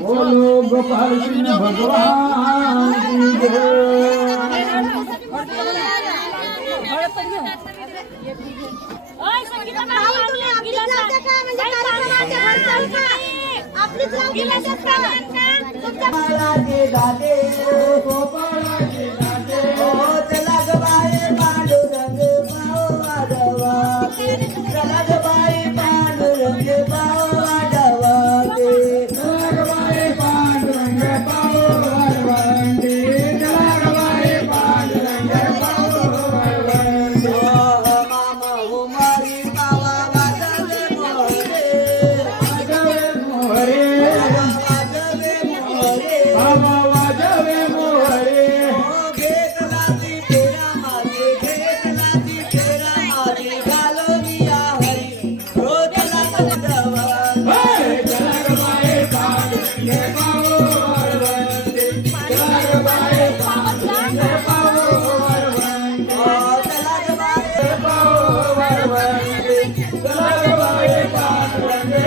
बोलो गोपाल कृष्ण भगवान की जय गोपाळाचे दाते गोपाळाचे दाते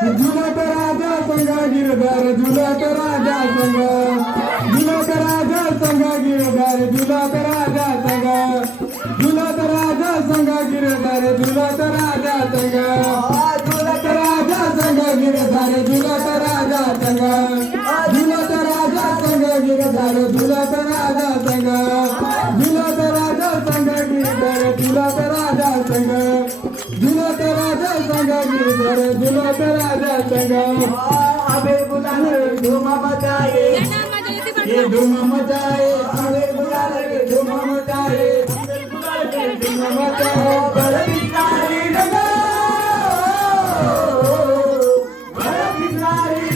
जात्या दवे धन मिळाला जात्या दवे धन मिळाला हरीचा काला बोल गेला हरीचा काला बोल गेला गोपाळाने गोपाळाने बोल गेला हरीचा काला बोल गेला हरीचा काला नजरवाजे नजरवाजे झुलत राजा जगत झुलत राजा संग गिरधर झुलत राजा संग झुलत राजा संग गिरधर झुलत राजा संग झुलत राजा संग गिरधर झुलत राजा संग झुलत राजा संग गिरधर झुलत राजा संग झुलत राजा संग गिरधर राजा संग राजा संग झूला त राजा संगा गिरधर झूला त राजा संगा अबे बुला धूमा मचाए ये धूमा मचाए अबे बुला धूमा मचाए धूमा मचाए बड़ी कारी नगा बड़ी कारी